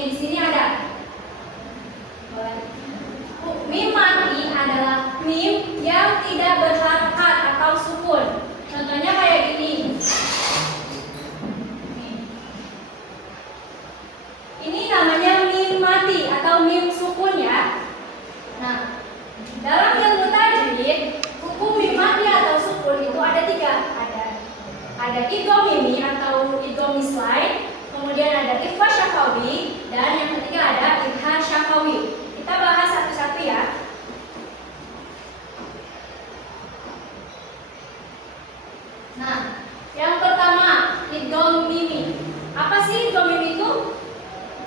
Nih di sini ada mim mati adalah mim yang tidak berharakat atau sukun. Contohnya kayak gini. Ini namanya mim mati atau mim sukun ya. Nah, dalam ilmu tajwid, hukum mim mati atau sukun itu ada 3. Ada idgham mimi atau idgham mislain, kemudian ada ikhfa syafawi, dan yang ketiga ada idgham syafawi. Kita bahas satu-satu ya. Nah, yang pertama idgham mimi. Apa sih idgham mimi itu?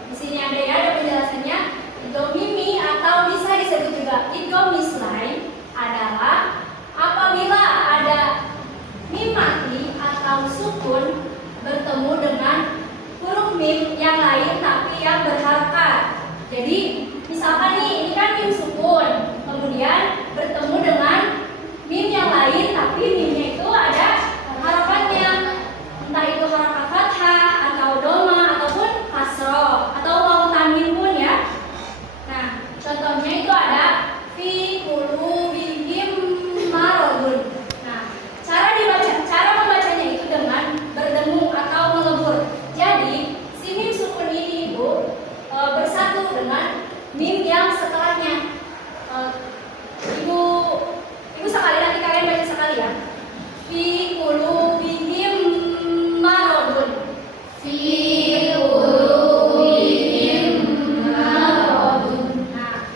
Di sini ada ya, ada penjelasannya. Idgham mimi atau bisa disebut juga idgham mislain adalah apabila ada mim mati atau sukun bertemu dengan huruf mim yang lain tapi yang berharakat. Jadi misalkan nih, ini kan mim sukun, kemudian bertemu dengan mim yang lain tapi mimnya itu ada harakannya, entah itu harakat fathah atau doma ataupun kasroh atau wawu tanwin pun ya. Nah, contohnya itu ada fi qulubihim maradun. Nah, cara membacanya itu dengan berdengung atau melebur. Jadi si mim sukun ini ibu bersatu dengan mim yang setelahnya. Ibu sekali, nanti kalian baca sekali ya. Fi qulubihim maradun. Fi qulubihim maradun. Nah,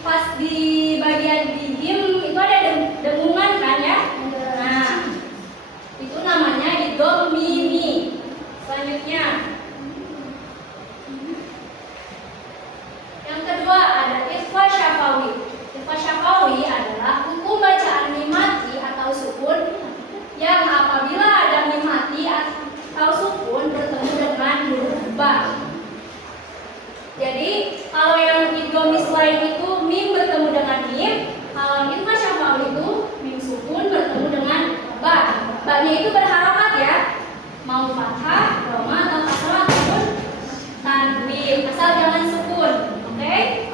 pas di bagian bihim itu ada dengungan kan ya? Nah, itu namanya idgham mimi. Selanjutnya yang kedua ada ikhfa syafawi. Ikhfa syafawi adalah hukum bacaan mim mati atau sukun yang apabila ada mim mati atau sukun bertemu dengan huruf ba. Jadi kalau yang idgham mislain itu mim bertemu dengan mim, kalau ikhfa syafawi itu mim sukun bertemu dengan ba. Ba-nya itu berharakat ya, mau fathah, doma atau kasrah ataupun tanwin, asal jangan sukun. Oke?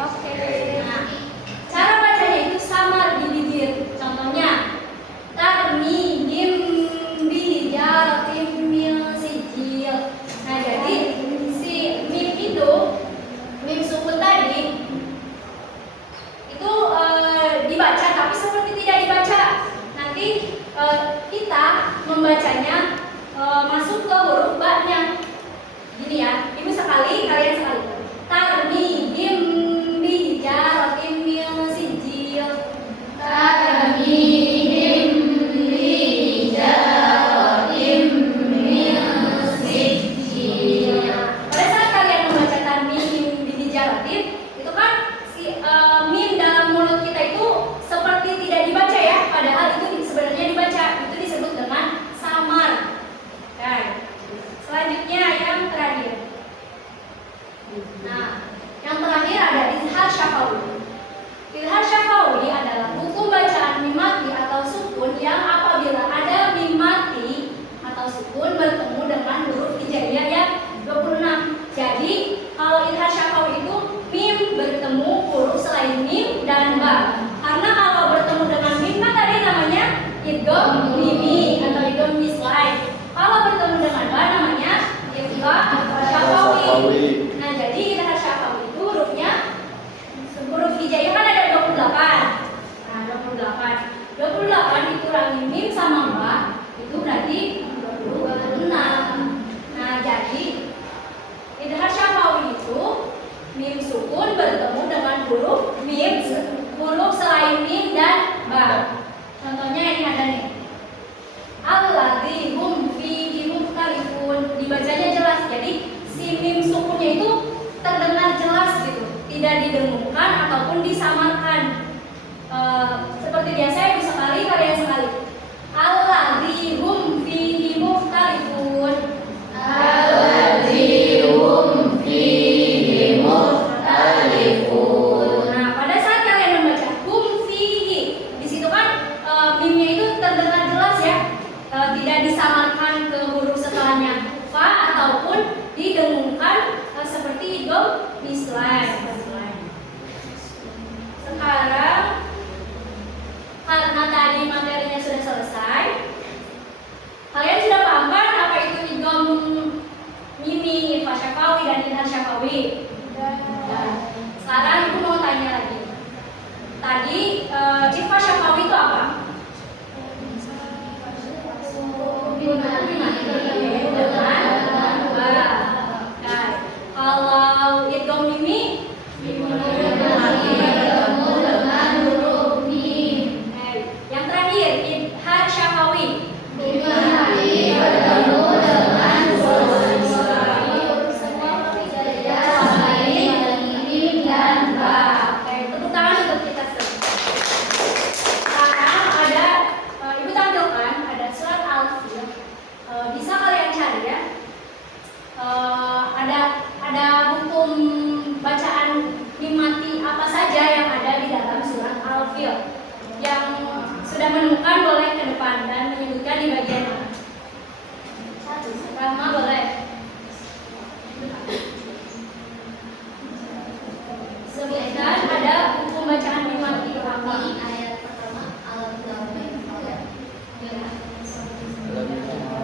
Nah, cara bacanya itu samar di bibir. Contohnya tarmihim bijaratim min sijil. Nah, jadi si mim itu, mim sukun tadi itu dibaca tapi seperti tidak dibaca. Nanti kita membacanya masuk ke huruf ba-nya. Gini ya, ibu sekali, kalian sekali. Tarmihim bijaratim min sijil. Tarmihim bijaratim min sijil. Pada saat kalian membaca tarmihim bijaratim, itu kan si mim dalam mulut kita itu seperti tidak dibaca ya, padahal itu sebenarnya dibaca. Itu disebut dengan samar. Nah, selanjutnya yang terakhir. Nah, yang terakhir ada izhar syafawi. Izhar syafawi adalah hukum bacaan mim mati atau sukun yang apabila ada mim mati atau sukun bertemu dengan huruf hijaiyah yang 26. Jadi kalau izhar syafawi itu mim bertemu huruf selain mim dan ba. Karena kalau bertemu dengan mim kan tadi namanya idgham mimi atau idgham mislain. Kalau bertemu dengan ba namanya izhar syafawi. Nah, jadi izhar syafawi itu huruf hijaiyah kan ada 28. Nah, 28 dikurangi mim sama ba itu berarti 26. Nah, jadi izhar syafawi itu mim sukun bertemu dengan huruf mim, huruf selain mim dan ba. Contohnya ini ada nih. Alladzi hum fihi mukhtalifun. Dibacanya jelas. Jadi si mim sukunnya itu terdengar jelas gitu, tidak didengungkan ataupun disamarkan. Seperti biasa ibu sekali, kalian sekali. Alladzi hum fihi mukhtalifun. Alladzi hum fihi mukhtalifun. Nah, pada saat kalian membaca hum fihi, di situ kan mimnya itu terdengar jelas ya, tidak disamarkan ke huruf setelahnya fa ataupun didengungkan seperti idgham Nah, sekarang ibu mau tanya lagi. Tadi Ikhfa Syafawi itu apa? Kalau idgham mimi yang terakhir idhar syafawi tepuk tangan untuk kita semua. Sekarang ada ibu tampilkan ada surat Al-Fil. Bisa kalian cari ya. Ada hukum bacaan mimati apa saja yang ada di dalam surat Al-Fil. Yang sudah menemukan boleh ke depan dan menyebutkan di bagian mana. Rahma boleh. Sebutkan ada hukum bacaan mimati apa. Ayat pertama Al-Qur'an.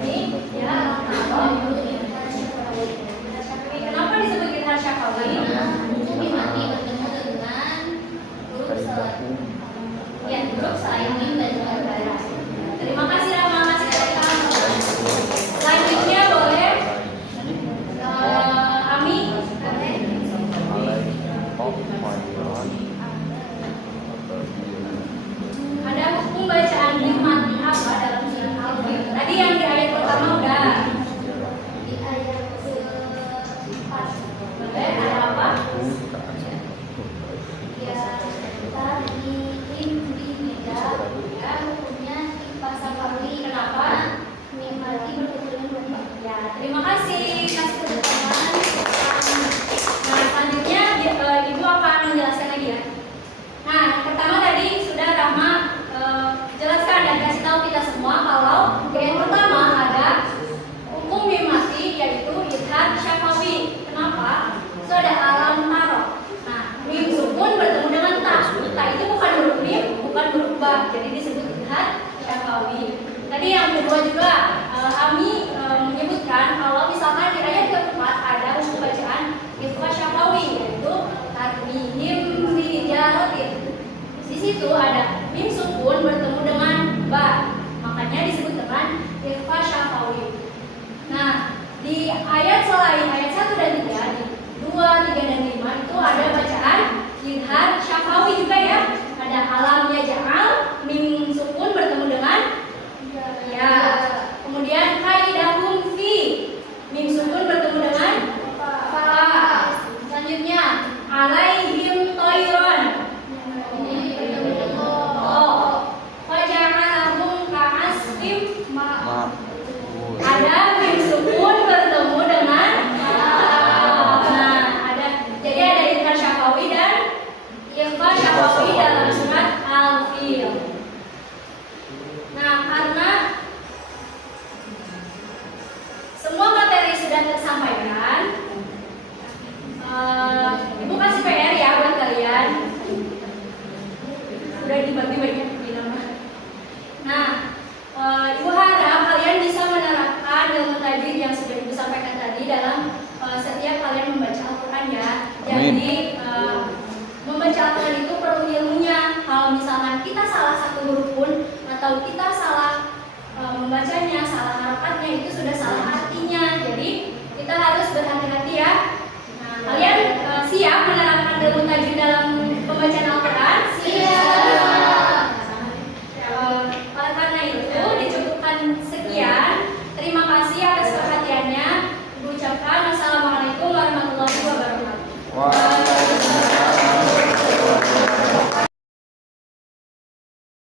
Ini ya kenapa disebut idhar syafawi? Hukum mimati bertemu dengan huruf selain mim dan juga baris. Terima kasih Rama kasih tepuk tangan. Selanjutnya boleh Ami. Ada hukum bacaan mimati apa dalam surat Al-Fil? Tadi yang di ayat pertama udah. Di ayat ke-4 Boleh ada apa? ya tadi intinya ya hukumnya Ikhfa Syafawi. Kenapa? Mimati bertemu dengan huruf. Ya, terima kasih. Kasih tepuk tangan. Nah, selanjutnya Ibu akan menjelaskan lagi ya. Nah, pertama tadi sudah Rahma jelaskan dan kasih tahu kita semua kalau yang pertama ada hukum mimati yaitu idhar syafawi. Kenapa? Itu ada alam taro. Nah, mim sukun bertemu dengan ta. Ta itu bukan huruf mim, bukan huruf ba. Jadi disebut idhar syafawi. Tadi yang kedua juga Ami menyebutkan kalau misalkan di ayat keempat ada hukum bacaan Ikhfa Syafawi yaitu tarmihim bijaratin. Di situ ada mim sukun bertemu dengan ba, makanya disebut dengan Ikhfa Syafawi. Nah, di ayat selain ayat 1 dan 3, di 2, 3 dan 5 itu ada bacaan idhar syafawi juga ya. Ada alamnya ja'al, mim sukun bertemu dengan ya. Kemudian kaidahum fi, mim sukun bertemu dengan fa. Selanjutnya alaihim toiron. Oh, faja'alahum ka'asfim ada mim sukun bertemu dengan nah, jadi ada idhar syafawi dan ikhfa syafawi dalam surat Al-Fil. Nah, karena semua materi sudah tersampaikan, Ibu kasih PR ya buat kalian. Sudah dibagi-bagi di nama. Nah, Ibu harap kalian bisa menerapkan ilmu tajwid yang sudah Ibu sampaikan tadi dalam setiap kalian membaca Al-Quran ya. Jadi membaca Al-Quran itu perlu ilmunya. Kalau misalkan kita salah satu huruf pun atau kita salah membacanya, salah harokatnya itu sudah salah